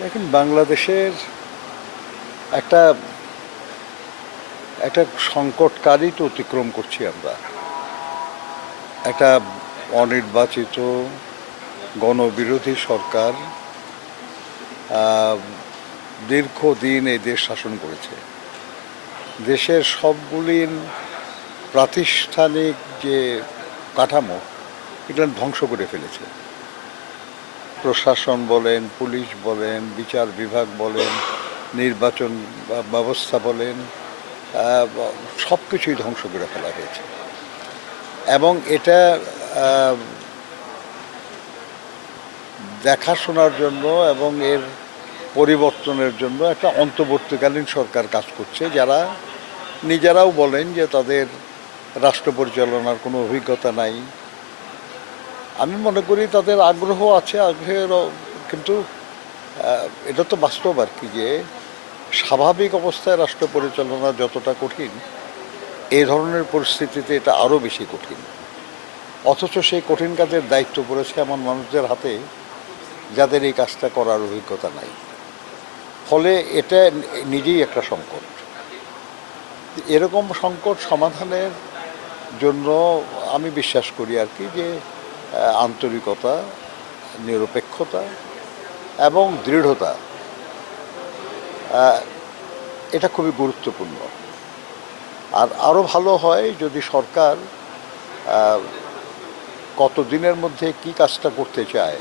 দেখুন, বাংলাদেশের একটা একটা সংকটকালই তো অতিক্রম করছি আমরা। একটা অনির্বাচিত গণবিরোধী সরকার দীর্ঘদিন এই দেশ শাসন করেছে। দেশের সবগুলি প্রাতিষ্ঠানিক যে কাঠামো, এগুলো ধ্বংস করে ফেলেছে। প্রশাসন বলেন, পুলিশ বলেন, বিচার বিভাগ বলেন, নির্বাচন ব্যবস্থা বলেন, সব কিছুই ধ্বংস করে ফেলা হয়েছে। এবং এটা আহ, দেখাশোনার জন্য এবং এর পরিবর্তনের জন্য একটা অন্তর্বর্তীকালীন সরকার কাজ করছে, যারা নিজেরাও বলেন যে তাদের রাষ্ট্র পরিচালনার কোনো অভিজ্ঞতা নাই। আমি মনে করি তাদের আগ্রহ আছে, আগ্রহের কিন্তু এটা তো বাস্তব আর কি, যে স্বাভাবিক অবস্থায় রাষ্ট্র পরিচালনা যতটা কঠিন, এই ধরনের পরিস্থিতিতে এটা আরও বেশি কঠিন। অথচ সেই কঠিন কাজের দায়িত্ব পড়েছে এমন মানুষদের হাতে যাদের এই কাজটা করার অভিজ্ঞতা নাই। ফলে এটা নিজেই একটা সংকট। এরকম সংকট সমাধানের জন্য আমি বিশ্বাস করি আর কি, যে আন্তরিকতা, নিরপেক্ষতা এবং দৃঢ়তা, এটা খুবই গুরুত্বপূর্ণ। আর আরও ভালো হয় যদি সরকার কত দিনের মধ্যে কি কাজটা করতে চায়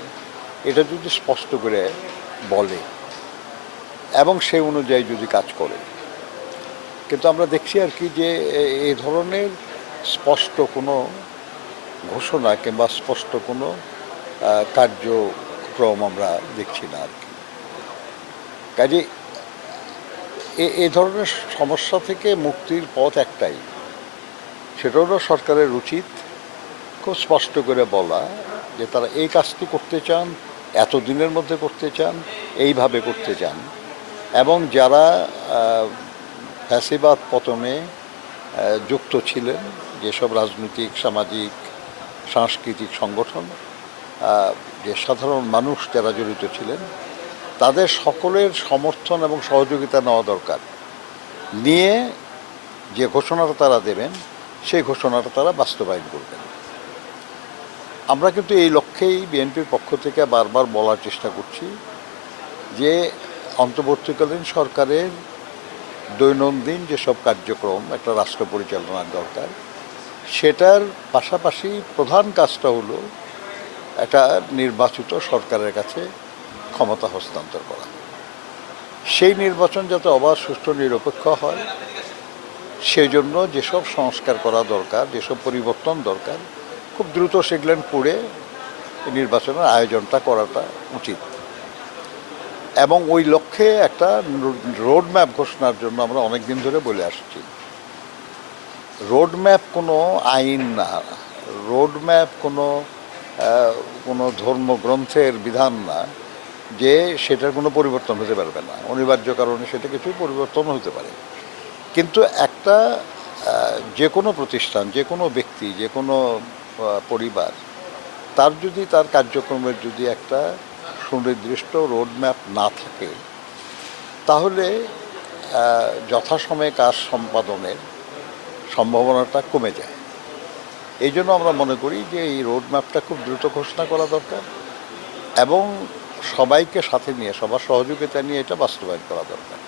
এটা যদি স্পষ্ট করে বলে এবং সেই অনুযায়ী যদি কাজ করে। কিন্তু আমরা দেখছি আর কি, যে এই ধরনের স্পষ্ট কোনো ঘোষণা কিংবা স্পষ্ট কোনো কার্যক্রম আমরা দেখছি না আর কি। কাজে এই ধরনের সমস্যা থেকে মুক্তির পথ একটাই, সেটা হলো সরকারের উচিত খুব স্পষ্ট করে বলা যে তারা এই কাজটি করতে চান, এত দিনের মধ্যে করতে চান, এইভাবে করতে চান। এবং যারা ফ্যাসিবাদ পতনে যুক্ত ছিলেন, যেসব রাজনৈতিক, সামাজিক, সাংস্কৃতিক সংগঠন, যে সাধারণ মানুষ যারা জড়িত ছিলেন, তাদের সকলের সমর্থন এবং সহযোগিতা নেওয়া দরকার। নিয়ে যে ঘোষণাটা তারা দেবেন, সেই ঘোষণাটা তারা বাস্তবায়ন করবেন। আমরা কিন্তু এই লক্ষ্যেই বিএনপির পক্ষ থেকে বারবার বলার চেষ্টা করছি যে অন্তর্বর্তীকালীন সরকারের দৈনন্দিন যেসব কার্যক্রম একটা রাষ্ট্র পরিচালনার দরকার, সেটার পাশাপাশি প্রধান কাজটা হলো একটা নির্বাচিত সরকারের কাছে ক্ষমতা হস্তান্তর করা। সেই নির্বাচন যাতে অবাধ, সুষ্ঠু, নিরপেক্ষ হয়, সেই জন্য যেসব সংস্কার করা দরকার, যেসব পরিবর্তন দরকার, খুব দ্রুত সেগুলো করে নির্বাচনের আয়োজনটা করাটা উচিত। এবং ওই লক্ষ্যে একটা রোড ম্যাপ ঘোষণার জন্য আমরা অনেক দিন ধরে বলে আসছি। রোড ম্যাপ কোনো আইন না, রোড ম্যাপ কোনো কোনো ধর্মগ্রন্থের বিধান না যে সেটার কোনো পরিবর্তন হতে পারবে না। অনিবার্য কারণে সেটা কিছু পরিবর্তন হতে পারে, কিন্তু একটা যে কোনো প্রতিষ্ঠান, যে কোনো ব্যক্তি, যে কোনো পরিবার, তার যদি তার কার্যক্রমের যদি একটা সুনির্দিষ্ট রোডম্যাপ না থাকে, তাহলে যথাসময়ে কাজ সম্পাদনের সম্ভাবনাটা কমে যায়। এই জন্য আমরা মনে করি যে এই রোডম্যাপটা খুব দ্রুত ঘোষণা করা দরকার এবং সবাইকে সাথে নিয়ে, সবার সহযোগিতা নিয়ে এটা বাস্তবায়ন করা দরকার।